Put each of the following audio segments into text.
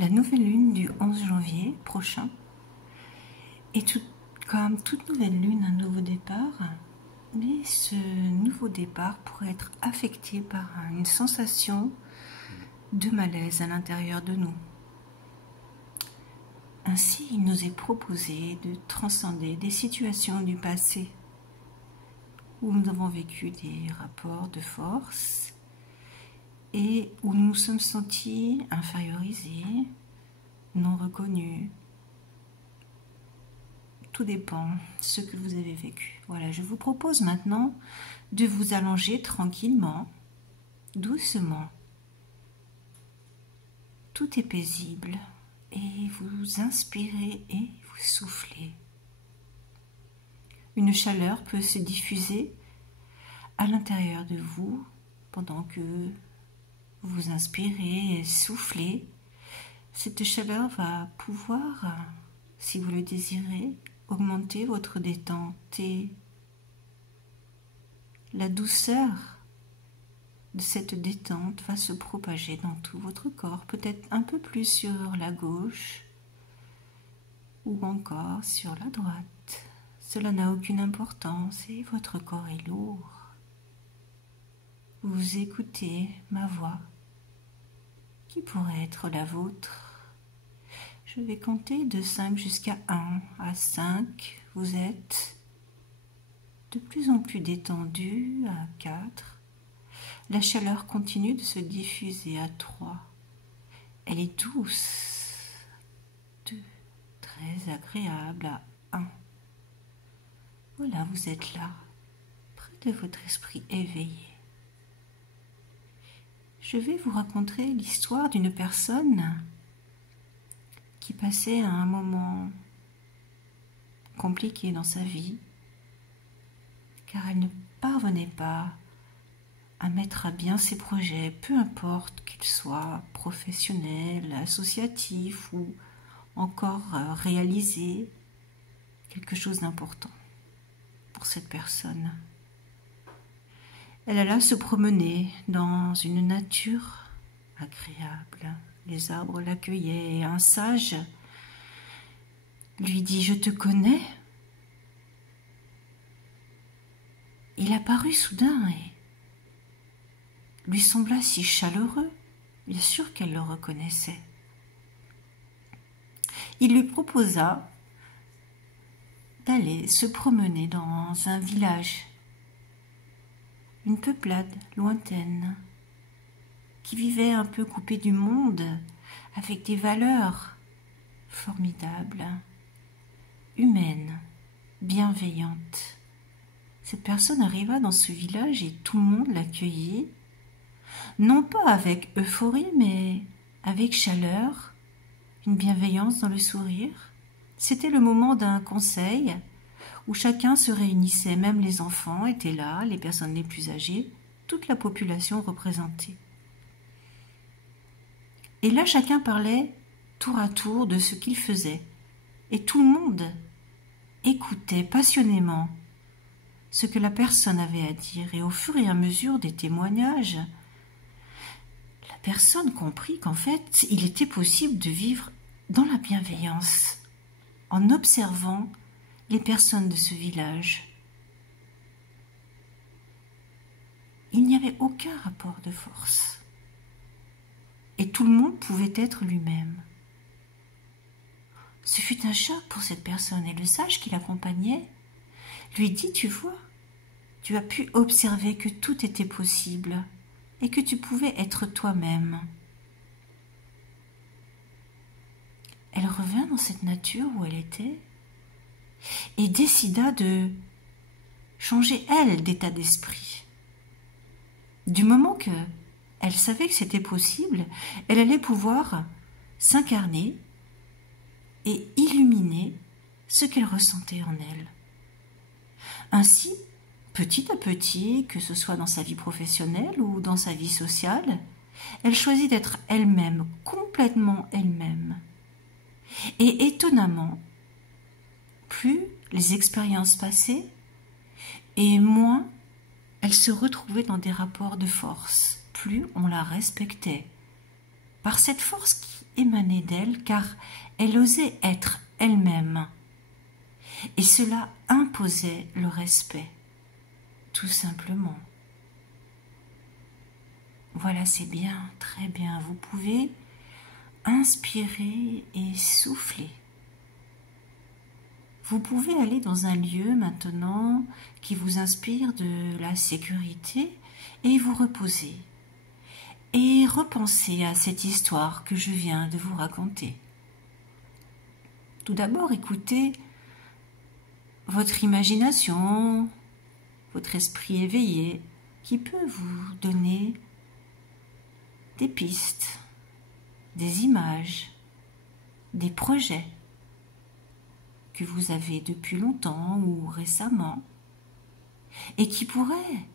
La nouvelle lune du 11 janvier prochain est comme toute nouvelle lune un nouveau départ, mais ce nouveau départ pourrait être affecté par une sensation de malaise à l'intérieur de nous. Ainsi, il nous est proposé de transcender des situations du passé où nous avons vécu des rapports de force et où nous nous sommes sentis infériorisés, non reconnus. Tout dépend de ce que vous avez vécu. Voilà, je vous propose maintenant de vous allonger tranquillement, doucement. Tout est paisible et vous inspirez et vous soufflez. Une chaleur peut se diffuser à l'intérieur de vous pendant que vous inspirez et soufflez. Cette chaleur va pouvoir, si vous le désirez, augmenter votre détente et la douceur de cette détente va se propager dans tout votre corps, peut-être un peu plus sur la gauche ou encore sur la droite. Cela n'a aucune importance et votre corps est lourd. Vous écoutez ma voix qui pourrait être la vôtre. Je vais compter de 5 jusqu'à 1. À 5, vous êtes de plus en plus détendu. À 4, la chaleur continue de se diffuser. À 3, elle est douce. 2, très agréable. À 1, voilà, vous êtes là, près de votre esprit éveillé. Je vais vous raconter l'histoire d'une personne qui passait un moment compliqué dans sa vie, car elle ne parvenait pas à mettre à bien ses projets, peu importe qu'ils soient professionnels, associatifs ou encore réaliser quelque chose d'important pour cette personne. Elle alla se promener dans une nature agréable. Les arbres l'accueillaient et un sage lui dit « Je te connais ». Il apparut soudain et lui sembla si chaleureux, bien sûr qu'elle le reconnaissait. Il lui proposa d'aller se promener dans un village, une peuplade lointaine, qui vivait un peu coupée du monde, avec des valeurs formidables, humaines, bienveillantes. Cette personne arriva dans ce village et tout le monde l'accueillit, non pas avec euphorie, mais avec chaleur, une bienveillance dans le sourire. C'était le moment d'un conseil où chacun se réunissait, même les enfants étaient là, les personnes les plus âgées, toute la population représentée. Et là, chacun parlait tour à tour de ce qu'il faisait. Et tout le monde écoutait passionnément ce que la personne avait à dire. Et au fur et à mesure des témoignages, la personne comprit qu'en fait, il était possible de vivre dans la bienveillance, en observant les personnes de ce village. Il n'y avait aucun rapport de force. Et tout le monde pouvait être lui-même. Ce fut un choc pour cette personne et le sage qui l'accompagnait lui dit « Tu vois, tu as pu observer que tout était possible et que tu pouvais être toi-même. » Elle revint dans cette nature où elle était et décida de changer, elle, d'état d'esprit. Du moment que elle savait que c'était possible, elle allait pouvoir s'incarner et illuminer ce qu'elle ressentait en elle. Ainsi, petit à petit, que ce soit dans sa vie professionnelle ou dans sa vie sociale, elle choisit d'être elle-même, complètement elle-même. Et étonnamment, plus les expériences passaient, et moins elle se retrouvait dans des rapports de force, plus on la respectait. Par cette force émaner d'elle car elle osait être elle-même. Et cela imposait le respect, tout simplement. Voilà, c'est bien, très bien. Vous pouvez inspirer et souffler. Vous pouvez aller dans un lieu maintenant qui vous inspire de la sécurité et vous reposer. Et repenser à cette histoire que je viens de vous raconter. Tout d'abord, écoutez votre imagination, votre esprit éveillé qui peut vous donner des pistes, des images, des projets que vous avez depuis longtemps ou récemment et qui pourraient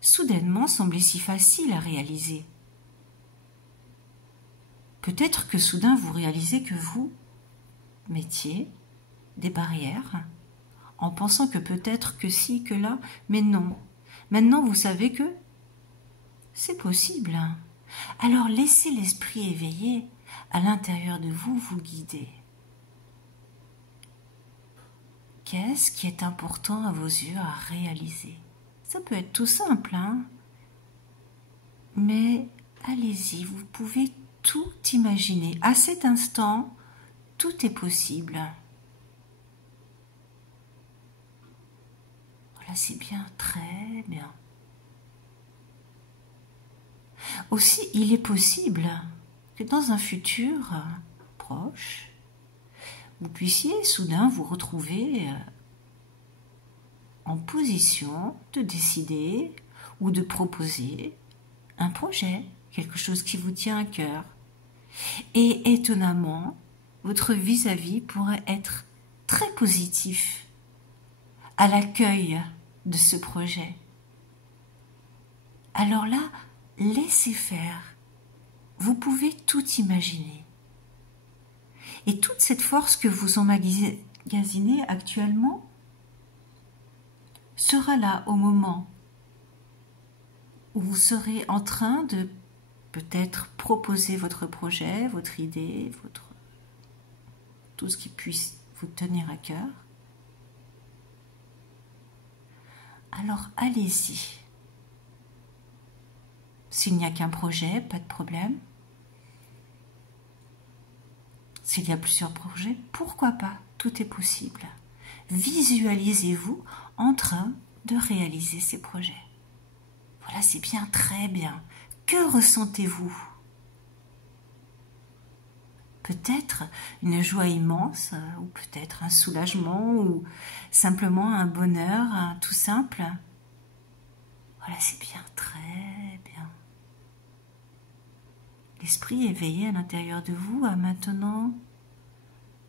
soudainement sembler si faciles à réaliser. Peut-être que soudain vous réalisez que vous mettiez des barrières en pensant que peut-être que si, que là, mais non. Maintenant vous savez que c'est possible. Alors laissez l'esprit éveillé à l'intérieur de vous vous guider. Qu'est-ce qui est important à vos yeux à réaliser? Ça peut être tout simple, hein? Mais allez-y, vous pouvez tout imaginer. À cet instant, tout est possible. Voilà, c'est bien, très bien. Aussi, il est possible que dans un futur proche, vous puissiez soudain vous retrouver en position de décider ou de proposer un projet, quelque chose qui vous tient à cœur. Et étonnamment, votre vis-à-vis pourrait être très positif à l'accueil de ce projet. Alors là, laissez faire. Vous pouvez tout imaginer. Et toute cette force que vous emmagasinez actuellement sera là au moment où vous serez en train de peut-être proposer votre projet, votre idée, tout ce qui puisse vous tenir à cœur. Alors allez-y. S'il n'y a qu'un projet, pas de problème. S'il y a plusieurs projets, pourquoi pas? Tout est possible. Visualisez-vous en train de réaliser ces projets. Voilà, c'est bien, très bien. Que ressentez-vous? Peut-être une joie immense, ou peut-être un soulagement, ou simplement un bonheur tout simple. Voilà, c'est bien, très bien. L'esprit éveillé à l'intérieur de vous a maintenant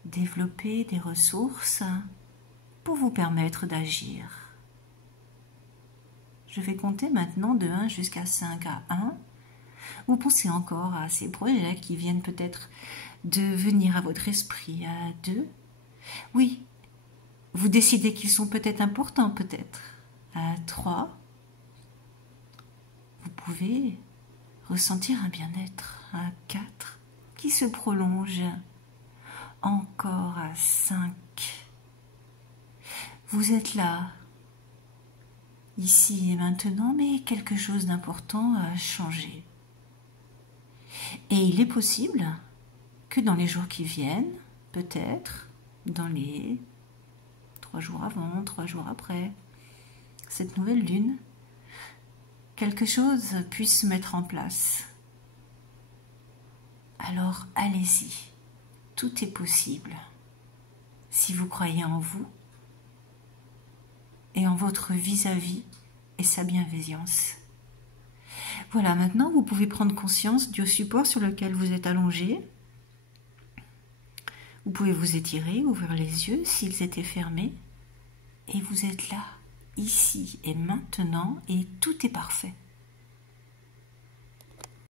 développé des ressources pour vous permettre d'agir. Je vais compter maintenant de 1 jusqu'à 5 à 1. Vous pensez encore à ces projets qui viennent peut-être de venir à votre esprit à 2. Oui, vous décidez qu'ils sont peut-être importants, peut-être. À 3, vous pouvez ressentir un bien-être. À 4, qui se prolonge. Encore à 5. Vous êtes là, ici et maintenant, mais quelque chose d'important a changé. Et il est possible que dans les jours qui viennent, peut-être dans les 3 jours avant, 3 jours après, cette nouvelle lune, quelque chose puisse se mettre en place. Alors allez-y, tout est possible. Si vous croyez en vous et en votre vis-à-vis et sa bienveillance. Voilà, maintenant vous pouvez prendre conscience du support sur lequel vous êtes allongé. Vous pouvez vous étirer, ouvrir les yeux s'ils étaient fermés. Et vous êtes là, ici et maintenant, et tout est parfait.